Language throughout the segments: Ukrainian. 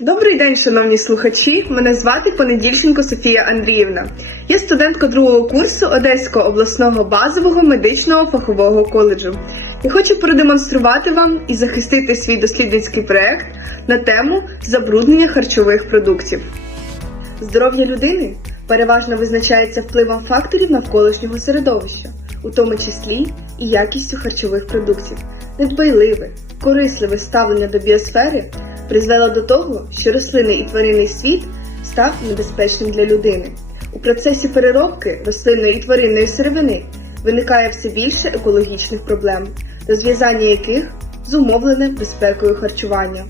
Добрий день, шановні слухачі. Мене звати Понедільченко Софія Андріївна. Я студентка другого курсу Одеського обласного базового медичного фахового коледжу. І хочу продемонструвати вам і захистити свій дослідницький проект на тему забруднення харчових продуктів. Здоров'я людини переважно визначається впливом факторів навколишнього середовища, у тому числі і якістю харчових продуктів. Недбайливе, корисливе ставлення до біосфери призвело до того, що рослинний і тваринний світ став небезпечним для людини. У процесі переробки рослинної і тваринної сировини виникає все більше екологічних проблем, розв'язання яких зумовлене безпекою харчування.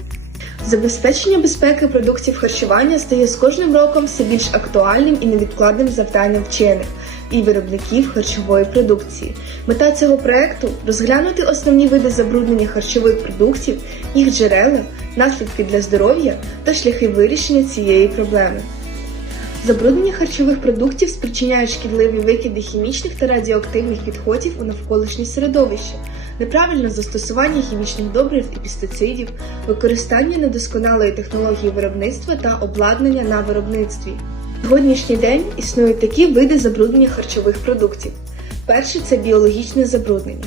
Забезпечення безпеки продуктів харчування стає з кожним роком все більш актуальним і невідкладним завданням вчених і виробників харчової продукції. Мета цього проекту розглянути основні види забруднення харчових продуктів, їх джерела, наслідки для здоров'я та шляхи вирішення цієї проблеми. Забруднення харчових продуктів спричиняють шкідливі викиди хімічних та радіоактивних відходів у навколишнє середовище, неправильне застосування хімічних добрив і пестицидів, використання недосконалої технології виробництва та обладнання на виробництві. Сьогоднішній день існують такі види забруднення харчових продуктів. Перше це біологічне забруднення.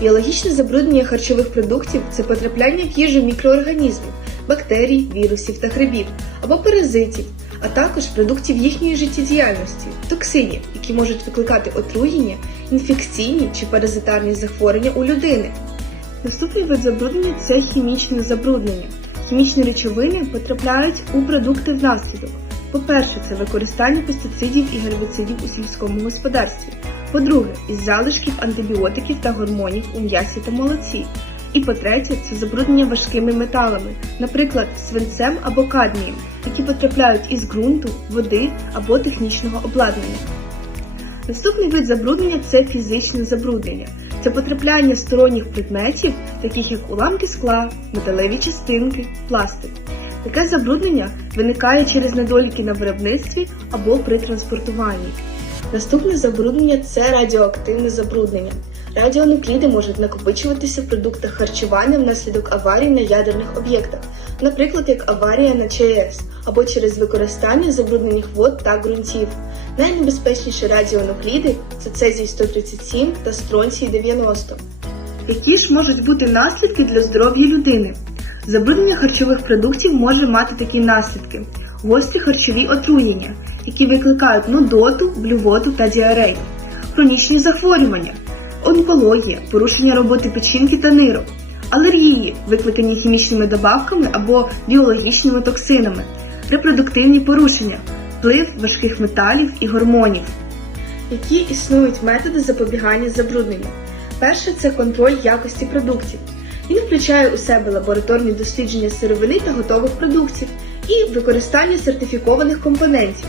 Біологічне забруднення харчових продуктів це потрапляння в їжу мікроорганізмів, бактерій, вірусів та грибів або паразитів, а також продуктів їхньої життєдіяльності, токсинів, які можуть викликати отруєння, інфекційні чи паразитарні захворювання у людини. Наступний вид забруднення це хімічне забруднення. Хімічні речовини потрапляють у продукти внаслідок. По-перше, це використання пестицидів і гербіцидів у сільському господарстві. По-друге, із залишків антибіотиків та гормонів у м'ясі та молоці. І по-третє, це забруднення важкими металами, наприклад, свинцем або кадмієм, які потрапляють із ґрунту, води або технічного обладнання. Наступний вид забруднення це фізичне забруднення. Це потрапляння сторонніх предметів, таких як уламки скла, металеві частинки, пластик. Таке забруднення виникає через недоліки на виробництві або при транспортуванні. Наступне забруднення це радіоактивне забруднення. Радіонукліди можуть накопичуватися в продуктах харчування внаслідок аварій на ядерних об'єктах, наприклад, як аварія на ЧАЕС, або через використання забруднених вод та ґрунтів. Найнебезпечніші радіонукліди це цезій 137 та стронцій 90. Які ж можуть бути наслідки для здоров'я людини? Забруднення харчових продуктів може мати такі наслідки: гострі харчові отруєння, які викликають нудоту, блювоту та діарею, хронічні захворювання, онкологія, порушення роботи печінки та нирок, алергії, викликані хімічними добавками або біологічними токсинами, репродуктивні порушення, вплив важких металів і гормонів. Які існують методи запобігання забрудненню? Перше це контроль якості продуктів. Він включає у себе лабораторні дослідження сировини та готових продуктів і використання сертифікованих компонентів.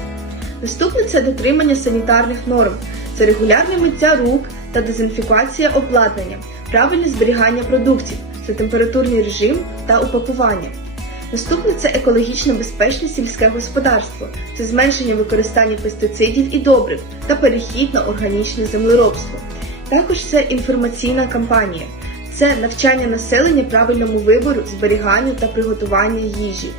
Наступне це дотримання санітарних норм, це регулярне миття рук та дезінфікація обладнання, правильне зберігання продуктів, це температурний режим та упакування. Наступне це екологічно безпечне сільське господарство, це зменшення використання пестицидів і добрив та перехід на органічне землеробство. Також це інформаційна кампанія, це навчання населення правильному вибору, зберіганню та приготуванню їжі.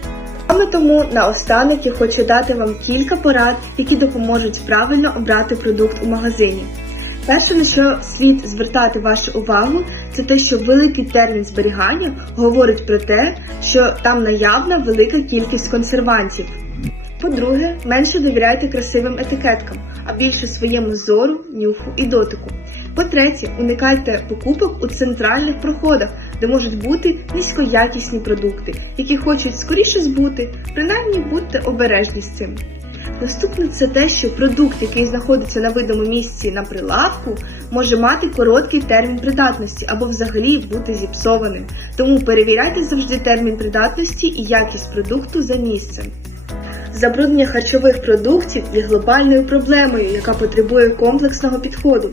Саме тому наостанок я хочу дати вам кілька порад, які допоможуть правильно обрати продукт у магазині. Перше, на що слід звертати вашу увагу, це те, що великий термін зберігання говорить про те, що там наявна велика кількість консервантів. По-друге, менше довіряйте красивим етикеткам, а більше своєму зору, нюху і дотику. По-третє, уникайте покупок у центральних проходах, де можуть бути низькоякісні продукти, які хочуть скоріше збути, принаймні будьте обережні з цим. Наступне це те, що продукт, який знаходиться на видному місці на прилавку, може мати короткий термін придатності або взагалі бути зіпсованим. Тому перевіряйте завжди термін придатності і якість продукту за місцем. Забруднення харчових продуктів є глобальною проблемою, яка потребує комплексного підходу.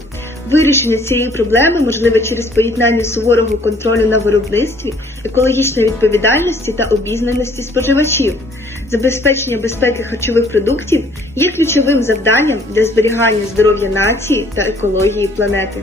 Вирішення цієї проблеми можливе через поєднання суворого контролю на виробництві, екологічної відповідальності та обізнаності споживачів. Забезпечення безпеки харчових продуктів є ключовим завданням для зберігання здоров'я нації та екології планети.